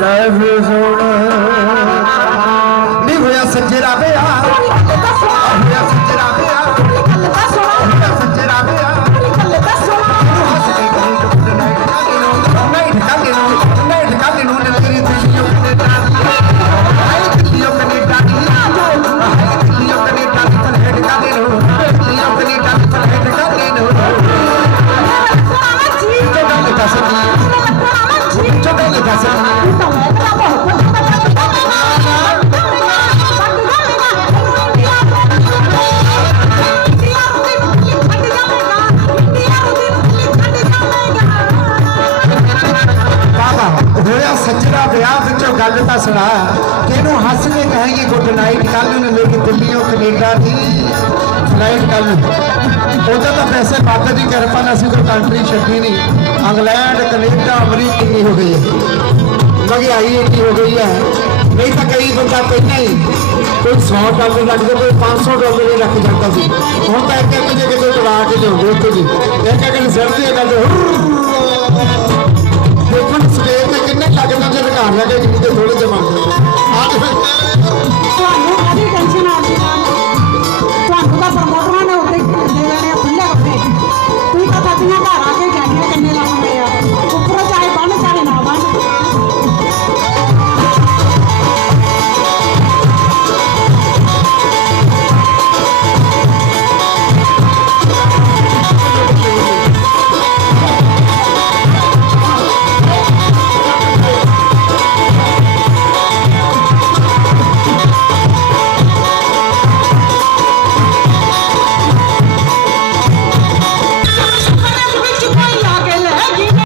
ਲੈ ਵਿਆਹ ਗੱਲ ਤਾਂ ਸੁਣਾ। ਕਿਹਨੂੰ ਹੱਸ ਕੇ ਕਹਾਂਗੇ ਗੁੱਡ ਨਾਈਟ ਕੱਲ ਨੂੰ ਲੈ ਕੇ ਦਿੱਲੀੋਂ ਕੈਨੇਡਾ ਦੀ ਫਲਾਈਟ ਕੱਲ ਉਹਦਾ ਤਾਂ ਪੈਸੇ ਬਾਬੇ ਦੀ ਕਿਰਪਾ ਨਾਲ ਅਸੀਂ ਕੋਈ ਕੰਟਰੀ ਛੱਡੀ ਨਹੀਂ ਇੰਗਲੈਂਡ, ਕੈਨੇਡਾ, ਅਮਰੀਕਾ ਹੀ ਹੋ ਗਈ ਮਹਿੰਗਾਈ ਇੰਨੀ ਹੋ ਗਈ ਹੈ। ਨਹੀਂ ਤਾਂ ਕਈ ਬੰਦਾ ਪਹਿਲਾਂ ਹੀ, ਕੋਈ 100 ਡਾਲਰ ਰੱਖਦੇ ਕੋਈ 500 ਡਾਲਰ ਹੀ ਰੱਖ ਜਾਂਦਾ ਸੀ। ਹੁਣ ਤਾਂ ਇੱਕ ਇੱਕ ਜੇ ਕਿਤੇ ਉਡਾ ਕੇ ਲਿਆਉਂਦੇ ਉੱਥੇ ਜੀ ਇੱਕ ਇੱਕ ਨੂੰ ਸਿਰ ਦੀ ਗੱਲ